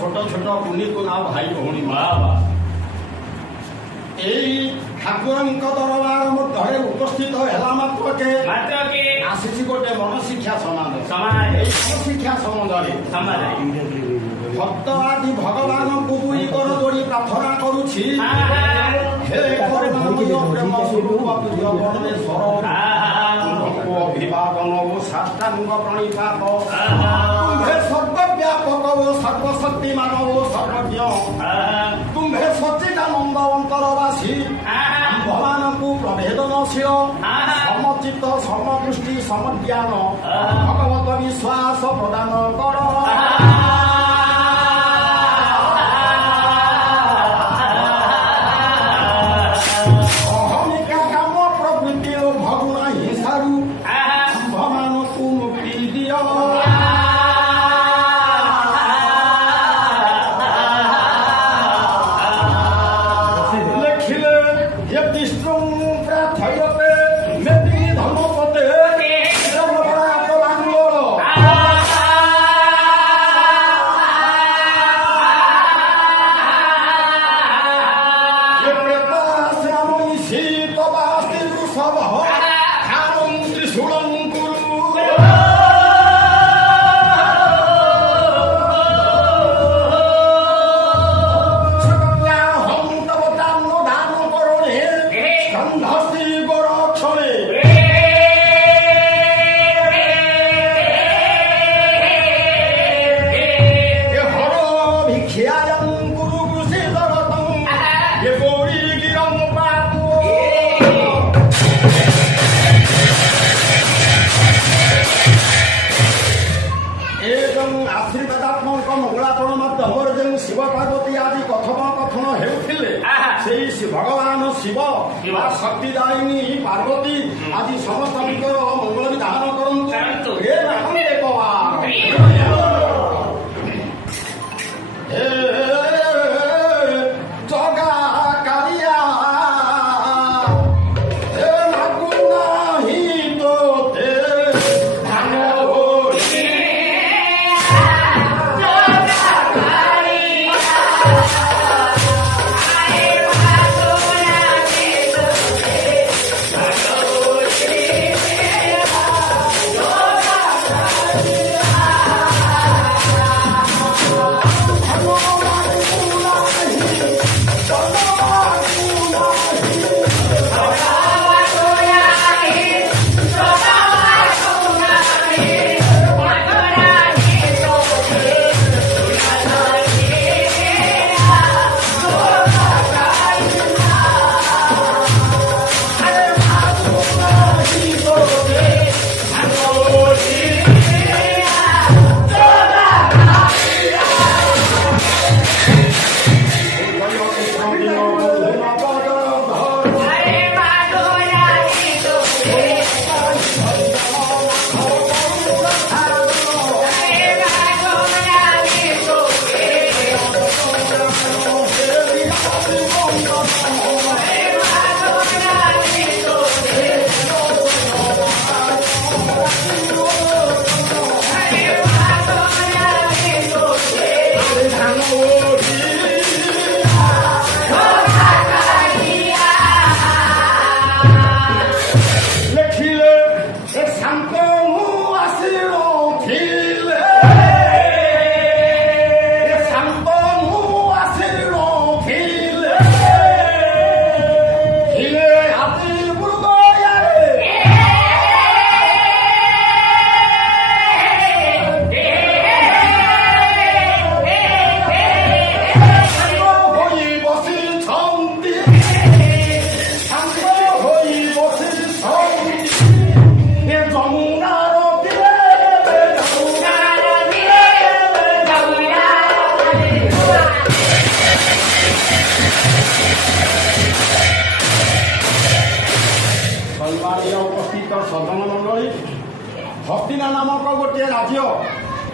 ছোট ছোট কুনিকুনা ভাই ভଉଣୀ এই ଠାକୁରଙ୍କ ଦରବାର ମଧ୍ୟରେ ଉପସ୍ଥିତ ହେଲା ମାତ୍ରକେ ଆସିଛି ଗୋଟେ ମନଶିକ୍ଷା ସମାଜ। ଏଇ ମନଶିକ୍ଷା ସମ୍ବନ୍ଧରେ ଭକ୍ତ ଆଜି ଭଗବାନଙ୍କୁ ଦୁଇ କର ଯୋଡ଼ି ପ୍ରାର୍ଥନା କରୁଛି, ହେ କରୁଣାମୟ ପ୍ରେମ ସ୍ୱରୂପ ତୁଝ ପରମେଶ୍ୱର, ତୁମକୁ ଅଭିବାଦନ ଓ ସାଷ୍ଟାଙ୍ଗ ପ୍ରଣିପାତ। ତୁମ୍ଭେ ସର୍ବବ୍ୟାପକ ଓ ସର୍ବଶକ୍ତିମାନ ଓ ସର୍ବଜ୍ଞ, ତୁମ୍ଭେ ସଚ୍ଚିଦାନନ୍ଦ ଅନ୍ତରବାସୀ, ଆମ୍ଭମାନଙ୍କୁ ପ୍ରଭେଦନଶୀଳ, ସମଚିତ୍ତ ସମଦୃଷ୍ଟି ସମଜ୍ଞାନ ଭଗବତ ବିଶ୍ୱାସ ପ୍ରଦାନ କର। ଅହମିକା କାମ ପ୍ରବୃତ୍ତି ଓ ଭଗୁଣା ହିଂସାରୁ ଆମ୍ଭମାନଙ୍କୁ ମୁକ୍ତି ଦିଅ। ଶିବ ପାର୍ବତୀ ଆଜି କଥୋପକଥନ ହେଉଥିଲେ, ସେଇ ଭଗବାନ ଶିବ ବା ଶକ୍ତିଦାୟିନୀ ପାର୍ବତୀ ଆଜି ସମସ୍ତଙ୍କର ମଙ୍ଗଳ ବିଧାନ କରନ୍ତୁ। ହେ ରାମଦେବ ଜଗା କାଳିଆ Bye. ହସ୍ତିନା ନାମକ ଗୋଟିଏ ରାଜ୍ୟ।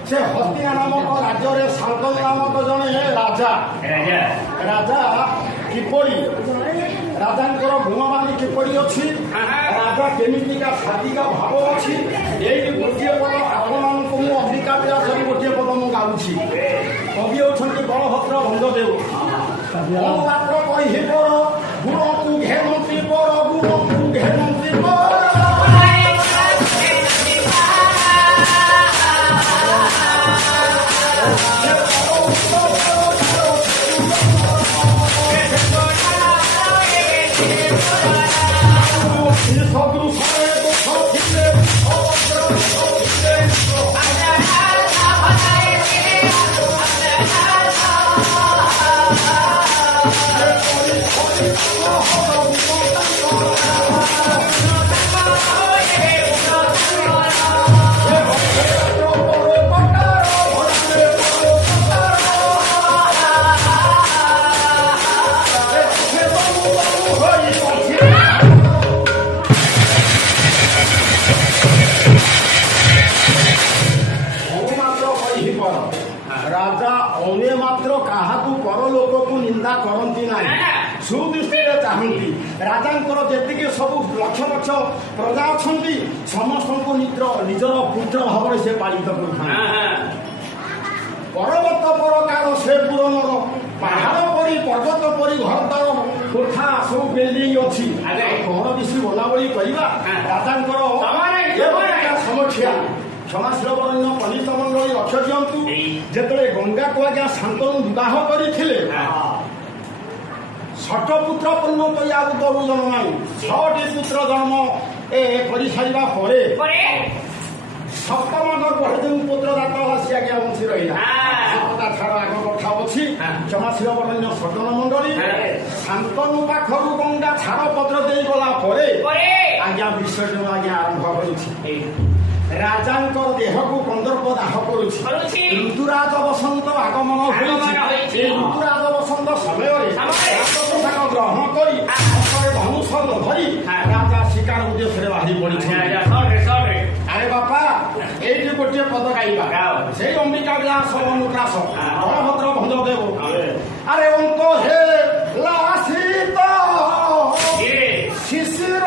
ସେ ହସ୍ତିନା ନାମକ ରାଜ୍ୟରେ ଶାନ୍ତନୁ ନାମକ ଜଣେ ରାଜା। ରାଜା କିପରି ରାଜାଙ୍କର ଗୁଣବାଣୀ କିପରି ଅଛି, ରାଜା କେମିତିକା ସାଧିକା ଭାବ ଅଛି, ଏଇଠି ଗୋଟିଏ ପଦ ଆପଣମାନଙ୍କୁ ମୁଁ ଅଧିକାର କରି ଗୋଟିଏ ପଦ ମୁଁ ଗାଉଛି। କବି ହେଉଛନ୍ତି ବଳଭଦ୍ର ଭଞ୍ଜଦେବ। ମାତ୍ର କହି ପର ଗୁଣକୁ ଘେନନ୍ତି ପର, ଗୁଣକୁ ଘେନନ୍ତି ପର। ରାଜା ଅନ୍ୟ ମାତ୍ର କାହାକୁ ପରଲୋକକୁ ନିନ୍ଦା କରନ୍ତି ନାହିଁ, ସୁଦୃଷ୍ଟିରେ ଚାହାନ୍ତି। ରାଜାଙ୍କର ଯେତିକି ସବୁ ଲକ୍ଷ ଲକ୍ଷ ପ୍ରଜା ଅଛନ୍ତି ସମସ୍ତଙ୍କୁ ନିଜର ପୁତ୍ର ଭାବରେ ସେ ପାଳିତ କରିଥାନ୍ତି। ପର୍ବତ ପରକାର ସେ ପୁରନର, ପାହାଡ଼ ପରି ପର୍ବତ ପରି ଘରଦ୍ୱାର କୋଠା ସବୁ ବିଲ୍ଡିଂ ଅଛି। କଣ ବେଶୀ ବୋଲାବଳି କରିବା ରାଜାଙ୍କର ସମୀକ୍ଷା। କ୍ଷମାଶୀଳ ବରଣ୍ୟ ପଣ୍ଡିତ ମଣ୍ଡଳୀ ଲକ୍ଷ୍ୟ ଦିଅନ୍ତୁ, ଯେତେବେଳେ ଗଙ୍ଗାକୁ ଆଜ୍ଞା ଶାନ୍ତନୁ ବିବାହ କରିଥିଲେ, ଷଟ ପୁତ୍ର ପୂର୍ଣ୍ଣ କରି ଆଉ ତରୁ ଜନ୍ମ ନାହିଁ। 6ଟି ପୁତ୍ର ଜନ୍ମ କରିସାରିବା ପରେ ସପ୍ତମ ଗର୍ଭରେ ଯେଉଁ ପୁତ୍ର ଦାତ ହେଲା ସେ ଆଜ୍ଞା ବଞ୍ଚି ରହିଲା। କଥା ଛାଡ଼, ଆଗ କଥା ଅଛି। କ୍ଷମାଶୀଳ ବରଣ୍ୟ ସଦନ ମଣ୍ଡଳୀ ଶାନ୍ତନୁ ପାଖରୁ ଗଙ୍ଗା ଛାଡ଼ ପତ୍ର ଦେଇଗଲା ପରେ ଆଜ୍ଞା ବିସର୍ଜନ ଆଜ୍ଞା ଆରମ୍ଭ କରିଛି। ରାଜାଙ୍କ ଦେହକୁ କନ୍ଦର୍ପ ଦାହ କରୁଛି। ଋତୁରାଜ ବସନ୍ତ ଆଗମନ ହୋଇଛି। ଋତୁରାଜ ବସନ୍ତ ସମୟରେ ତାଙ୍କ ଗ୍ରହଣ କରି ଧନୁଷ ଧରି ରାଜା ଶିକାର ଉଦ୍ଦେଶ୍ୟରେ ବାହାରି ପଡ଼ିଛି। ଆରେ ବାପା, ଏଇଠି ଗୋଟିଏ ପଦ ଗାଇବା। ସେଇ ଅମ୍ବିକା ବ୍ୟାସ ଅନୁପ୍ରାସ ବଳଭଦ୍ର ଭଞ୍ଜଦେବ। ଆରେ ଅଙ୍କ ହେ ଲାସିତ ଶିଶିର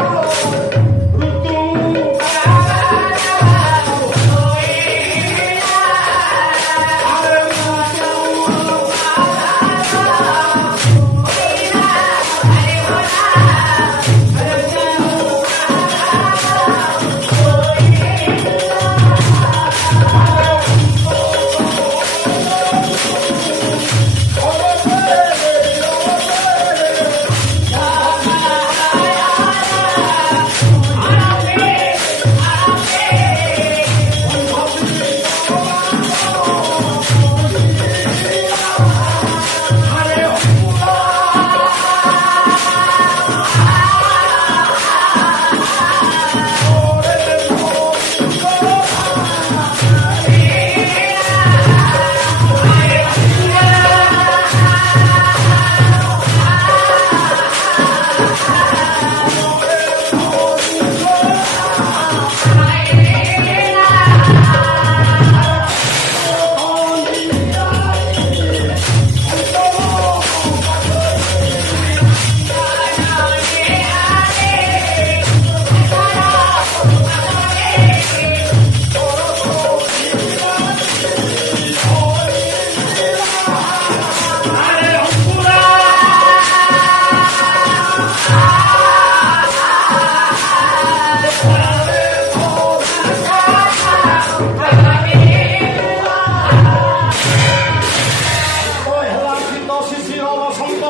ବସନ୍ତ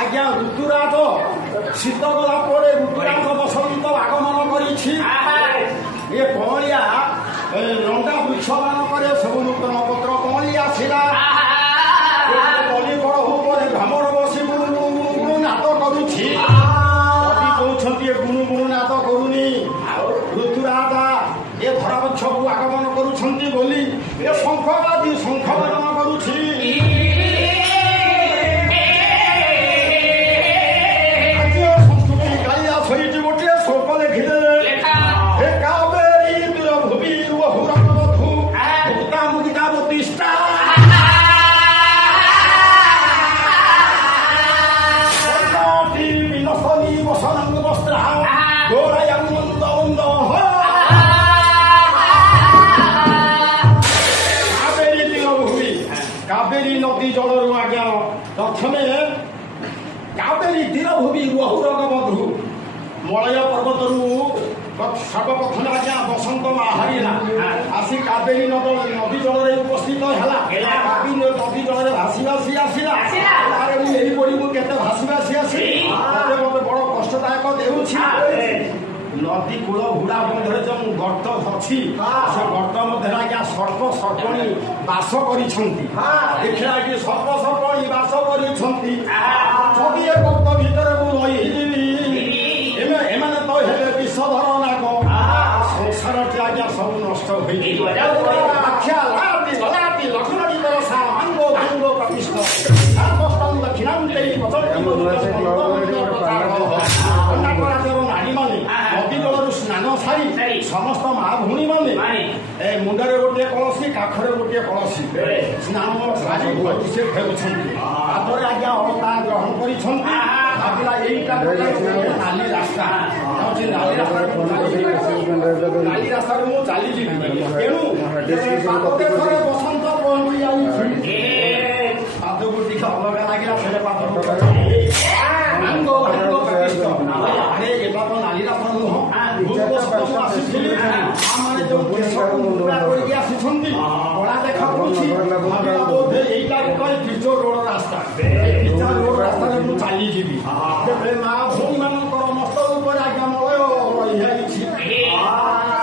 ଆଜ୍ଞା ଋତୁରାଜ ଶୀତ ଗଲା ପରେ ଋତୁରାଜ ବସନ୍ତ ଆଗମନ କରିଛି। ଏ କଅଁଳିଆ ଲଣ୍ଡା ବୃକ୍ଷ ମାନଙ୍କରେ ସବୁ ନୂତନ ପତ୍ର କଅଁଳି ଆସିଲା। କଲି ବଡ଼ ଉପରେ ଭ୍ରମର ବସି ଗୁଣୁ ଗୁଣୁ ଗୁଣୁ ନାଦ କରୁଛି। କବି କହୁଛନ୍ତି ଏ ଗୁଣୁ ଗୁଣୁ ନାଦ କରୁନି, ଋତୁରାଜା ଏ ଧରା ବୃକ୍ଷକୁ ଆଗମନ କରୁଛନ୍ତି ବୋଲି ଏ ଶଙ୍ଖବାଦୀ ଶଙ୍ଖ ବାଦନ କରୁଛି। ଶୋଇଛି ଗୋଟିଏ ଶୋକ ଲେଖିଦେଲେ। ଭୂମି ବହୁରଗ ବଧୁ ମଳୟ ପର୍ବତରୁ ସର୍ବପ୍ରଥମେ ଆଜ୍ଞା ବସନ୍ତ ବାହାରିଲା ଆସି କାବେରୀ ନଦୀ ଜଳରେ ଉପସ୍ଥିତ ହେଲା କାବେରୀ ନଦୀ ଜଳରେ ଭାସି ଭାସି ଆସିଲା ତାରେ ମୁଁ ଏହିପରି ମୁଁ କେତେ ଭାସି ଭାସି ଆସିଲି ମତେ ବଡ କଷ୍ଟଦାୟକ ଦେଉଛି ନଦୀ କୂଳ ହୁଡ଼ା ମଧ୍ୟରେ ଯେଉଁ ଗର୍ତ୍ତ ଅଛି ସେ ଗର୍ତ୍ତ ମଧ୍ୟରେ ଆଜ୍ଞା ସର୍ପ ସର୍ପଣୀ ବାସ କରିଛନ୍ତି ଦେଖିଲା କି ସର୍ପ ସର୍ପଣୀ ବାସ କରିଛନ୍ତି ଯଦି ଏ ଗର୍ତ୍ତ ଭିତରେ ମୁଁ ରହିଯିବି ଏମାନେ ତ ହେଲେ ବିଷଧର ନାଗ ସଂସାରଟି ଆଜ୍ଞା ସବୁ ନଷ୍ଟ ହୋଇଯିବ ଆଖ୍ୟା ଲାଟି ଗଲାଟି ଲକ୍ଷ୍ମଣୀ ଦରସା ମାଙ୍ଗ ଭାଙ୍ଗ ପ୍ରତିଷ୍ଠ ନାରୀମାନେ ନଦୀ ଜଳରୁ ସ୍ନାନ ସାରି ସମସ୍ତ ମା ଭଉଣୀ ମାନେ ଏ ମୁଣ୍ଡରେ ଗୋଟିଏ କଳସୀ କାଖରେ ଗୋଟିଏ କଳସୀ ସ୍ନାନ ସାରି ସେ ଫେରୁଛନ୍ତି ହାତରେ ଆଜ୍ଞା ଅଳତା ଗ୍ରହଣ କରିଛନ୍ତି ଭାବିଲା ଏଇଟା ନାଲି ରାସ୍ତା ନାଲି ରାସ୍ତାରେ ମୁଁ ଚାଲିଯିବି ତେଣୁ ବସନ୍ତ ପାଦକୁ ଟିକେ ଅଲଗା ଲାଗିଲା ଫେରେ ପାଦ ନାଲି ରାସ୍ତା ନୁହଁ ଆସିଥିଲି ଆମମାନେ ଯୋଉ କେଶକୁ ମୁଣ୍ଡା କରିକି ଆସିଛନ୍ତି କଳା ଦେଖା ପଡୁଛି ବୋଧେ ଏଇଟା ଗୋଟେ ପିଚ ରୋଡ ରାସ୍ତା ପିଚ ରୋଡ ରାସ୍ତାରେ ମୁଁ ଚାଲିଯିବି ତେବେ ମା ଭଉଣୀ ମାନଙ୍କର ମସ୍ତ ଉପରେ ଆଜ୍ଞା ମଳୟ ରହିଯାଇଛି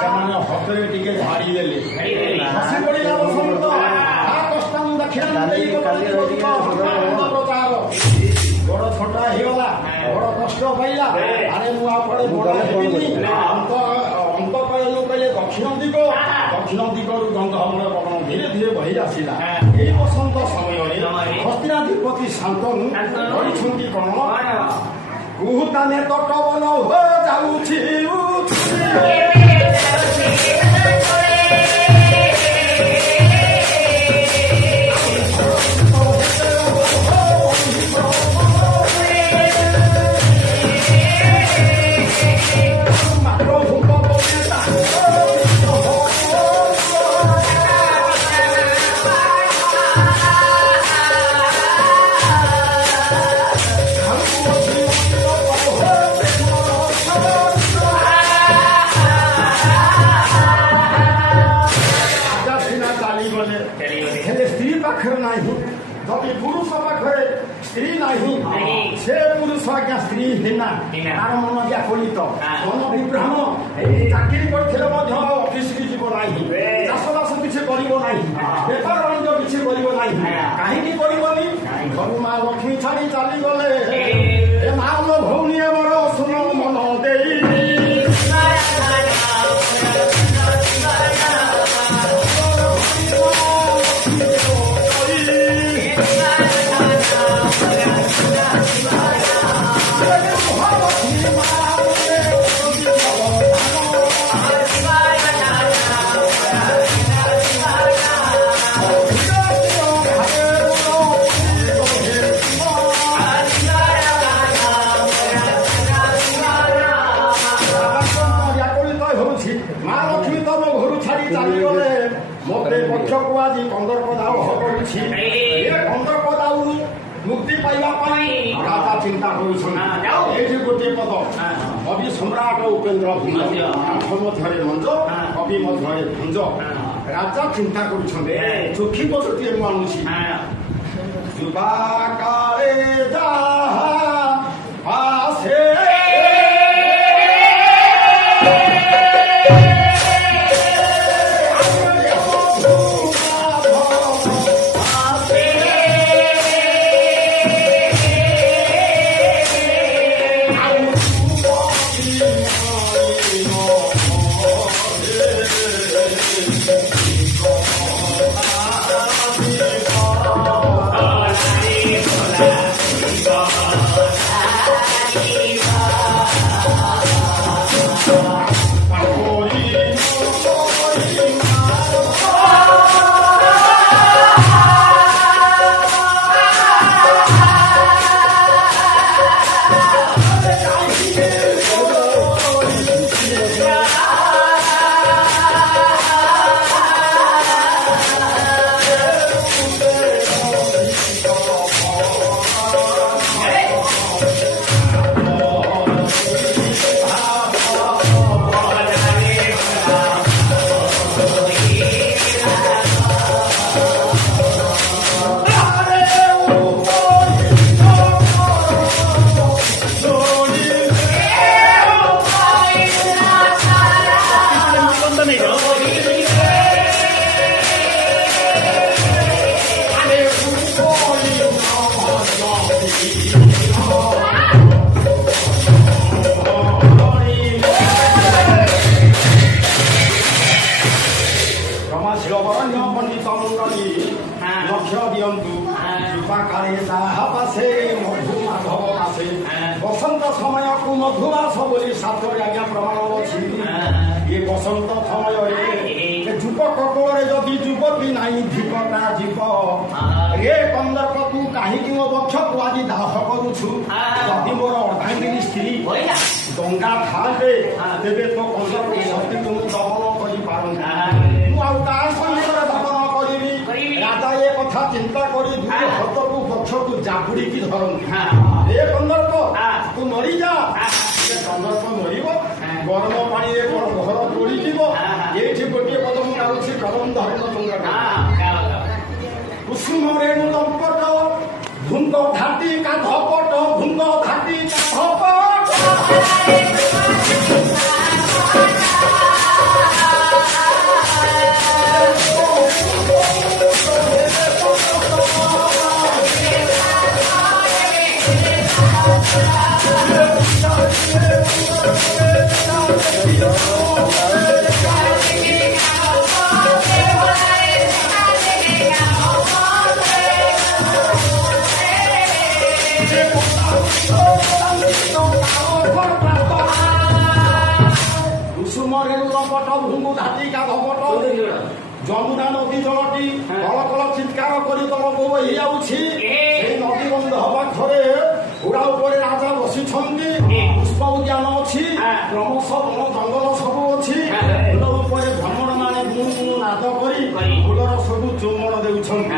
ସେମାନେ ହତରେ ଟିକେ ଝାଡ଼ି ଦେଲେ ହସି ପଡ଼ିଲା ବସନ୍ତ କଷ୍ଟ ମୁଁ ଦେଖିଲା ବଡ ଛୋଟା ହେଇଗଲା ବଡ କଷ୍ଟ ପାଇଲା ଆରେ ମୁଁ ଆଉ କୁଆଡେ ବଡ ହେବିନି ଅନ୍ତ କହିଲେ ଦକ୍ଷିଣ ଦିଗରୁ ଗନ୍ଧମୂଳ ପବନ ଧୀରେ ଧୀରେ ବହି ଆସିଲା ଏଇ ବସନ୍ତ ସମୟରେ ହସ୍ତିନାଧିପତି ଶାନ୍ତନୁ କରିଛନ୍ତି କଣ କୁହୁତାନେ ତଟବନ ଯାଉଛି ଯଦି ପୁରୁଷ ପାଖରେ ସ୍ତ୍ରୀ ନାହିଁ ସେ ପୁରୁଷ ଆଜ୍ଞା ସ୍ତ୍ରୀ ହୀନା ତାର ମନ ବ୍ୟାକୁଳିତ ମନ ବିଭ୍ରାମ ଚାକିରି କରିଥିଲେ ମଧ୍ୟ ଅଫିସକୁ ଯିବ ନାହିଁ ଚାଷବାସ କିଛି କରିବ ନାହିଁ ବେପାର ବାଣିଜ୍ୟ କିଛି କରିବ ନାହିଁ କାହିଁକି କରିବନି ଘରୁ ମା ଲକ୍ଷ୍ମୀ ଛାଡ଼ି ଚାଲିଗଲେ ଏ ମା ଭଉଣୀ ଆମର ଶୁଣ ମନ ଦେଇ ମତେ ପକ୍ଷକୁ ଆଜି କନ୍ଦର୍ପଦାଉ କରୁଛି ଏ କନ୍ଦର୍ପଦାଉରୁ ମୁକ୍ତି ପାଇବା ପାଇଁ ରାଜା ଚିନ୍ତା କରୁଛନ୍ତି ଏଇଠି ଗୋଟିଏ ପଦ କବି ସମ୍ରାଟ ଉପେନ୍ଦ୍ର ଭଞ୍ଜ କାଠ ମଧ୍ୟରେ ମଞ୍ଜ କବି ମଧ୍ୟରେ ଭଞ୍ଜ ରାଜା ଚିନ୍ତା କରୁଛନ୍ତି ଚୋଖି ପଦଟିଏ ମୁଁ ଆଣୁଛି ଯୁବା କାଳେ ଯାହା ଆସେ ସମୟକୁ ମଧୁମାସ ବୋଲି ଶାସ୍ତ୍ରରେ ଆଜ୍ଞା ପ୍ରମାଣ ଅଛି। ଏ ବସନ୍ତ ସମୟରେ ଯୁବକ କୋଳରେ ଯଦି ଯୁବତୀ ନାହିଁ ଧିକଟା ଯିବ। ଏ କନ୍ଦର୍ପକୁ କାହିଁକି ମୋ ବକ୍ଷକୁ ଆଜି ଦାହ କରୁଛୁ? ଯଦି ମୋର ଅର୍ଦ୍ଧାଙ୍ଗିନୀ ସ୍ତ୍ରୀ ଡଙ୍ଗା ଥାଆନ୍ତେ ତେବେ ତ କନ୍ଦର୍ପ ଶକ୍ତିକୁ ମୁଁ ଦମନ କରିପାରନ୍ତି। ମୁଁ ଆଉ କାହା ସଙ୍ଗରେ ଦମନ କରିବି? ରାଜା ଏ କଥା ଚିନ୍ତା କରି ଦୁଇ ହାତକୁ ବକ୍ଷକୁ ଜାବୁଡ଼ିକି ଧରନ୍ତି। ଏ କନ୍ଦର୍ପ ତୁ ମରିଯା। କନ୍ଦର୍ପ ମରିବ, ଗରମ ପାଣିରେ କଣ ଘର ତୋଳିଯିବ। ଏଇଠି ଗୋଟିଏ କଦମ ଗାଉଛି କଦମ ଧର୍ମ ତୁଙ୍ଗା କୁସୁମ ରେଣୁ ଦମ୍ପଟ ଭୁଙ୍ଗ ଘାଟି କାଧପଟ ଭୁଙ୍ଗ ଘାଟି କାଧପଟ। ଯମୁନା ନଦୀ ଜଳଟି କଳକଳ ଚିତ୍କାର କରି ତଳକୁ ବହି ଯାଉଛି। ସେଇ ନଦୀ ବନ୍ଧ ପାଖରେ ଘୋଡ଼ା ଉପରେ ରାଜା ବସିଛନ୍ତି। ପୁଷ୍ପ ଉଦ୍ୟାନ ଅଛି, କ୍ରମଶ ବନ ଜଙ୍ଗଲ ସବୁ ଅଛି। ଫୁଲ ଉପରେ ଭ୍ରମଣ ମାନେ ଗୁଣୁ ନାଦ କରି ଫୁଲର ସବୁ ଚୁମ୍ବନ ଦେଉଛନ୍ତି।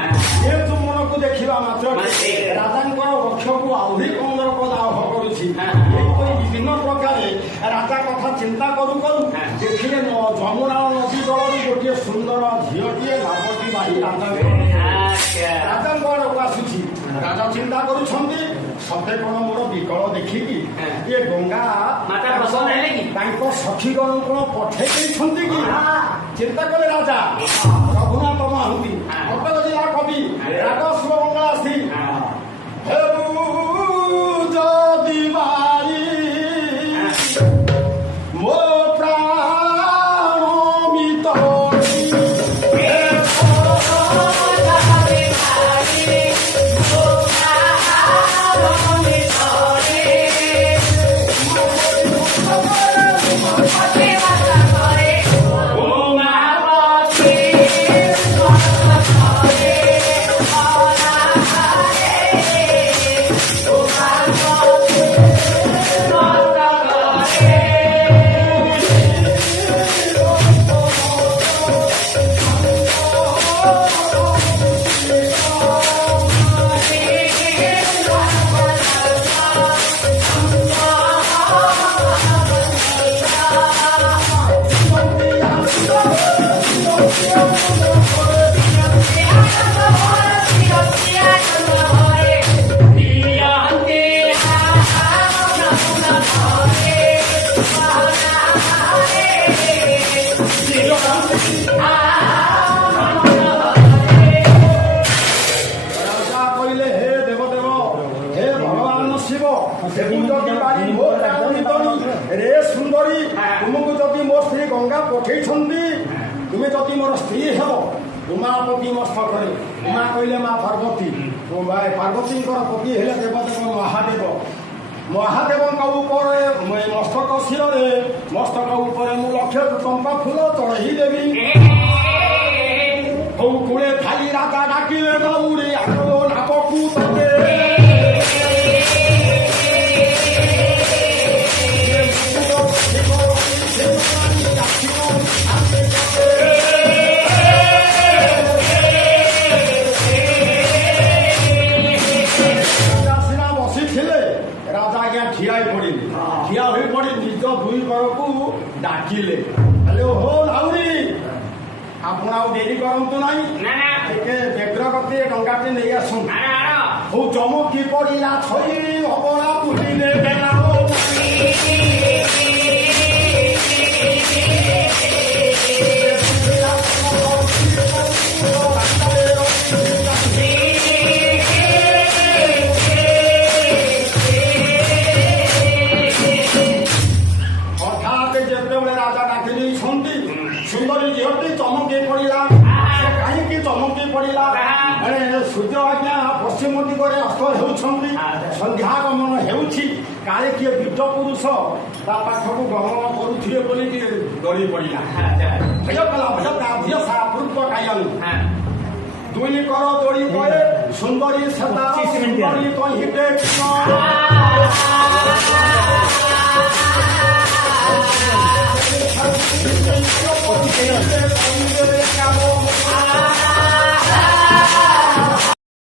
ଏ ଚୁମ୍ବନକୁ ଦେଖିବା ମାତ୍ର ରାଜାଙ୍କର ବକ୍ଷକୁ ଆହୁରି କନ୍ଦର୍ପ ଦାହ କରୁଛି। ଏହିପରି ବିଭିନ୍ନ ପ୍ରକାରେ ରାଜା କଥା ଚିନ୍ତା କରୁ କରୁ ଦେଖିଲେ ଯମୁନା ନଦୀ ଜଳରୁ ଗୋଟିଏ ସୁନ୍ଦର ଝିଅଟିଏ ନାମଟି ବାହି ରାଜାଙ୍କ ଆଡ଼କୁ ଆସୁଛି। ରାଜା ଚିନ୍ତା କରୁଛନ୍ତି ସତେ କଣ ମୋର ବିକଳ ଦେଖିକି ଏ ଗଙ୍ଗା ତାଙ୍କ ସଖୀଗଣ କଣ ପଠେଇ ଦେଇଛନ୍ତି କି? ଚିନ୍ତା କଲେ ରାଜା। ରଘୁନାଥ ମହାନ୍ତି କଟକ ଜିଲ୍ଲା କବି ରାଗ ଶିବମଙ୍ଗଳା ସ୍ତ୍ରୀ ଯଦି ବାଇ ମୋ ପ୍ରାଣ ମିତରି रे सुंदरी तुमको जदि मो स्त्री गंगा पठेइछन्ती तुमे जदि मोर स्त्री हेब उमापति मस्तक उमा कहले माँ पार्वती पार्वती पति हेले देवदेव महादेव महादेव मस्तक शिर मस्तक मु लक्ष्य चंपा फूल चढ़ी देवी कूड़े थाली राजा डाकिले दौड़ी आगो नापकू तते ठिया हो पड़े निज दुई घर को डाकिले हो लाउरी आपण आ डेरी करतु ना बेग्र गति डंगाटे नहीं आसु हो चमकी पड़ा छई अबला पुटिले सुंदरी झीटी चमकी पड़ा कहीं चमकी पड़ा ପଡ଼ିଲା ଏଣେ ସୂର୍ଯ୍ୟ ଆଜ୍ଞା ପଶ୍ଚିମ ଦିଗରେ ଅସ୍ତ ହେଉଛନ୍ତି ସନ୍ଧ୍ୟା ଗମନ ହେଉଛି କାଳେ କିଏ ବୀଜ ପୁରୁଷ ତା ପାଖକୁ ଗମନ କରୁଥିବେ ବୋଲି ଟିକେ ଡରି ପଡ଼ିଲା ଭୟ କଲା ଭୟ ସା ପୂର୍ବ କାୟନ ଦୁଇ କର ଦୋଳି କରେ ସୁନ୍ଦରୀ ସଦା ସୁନ୍ଦରୀ କହି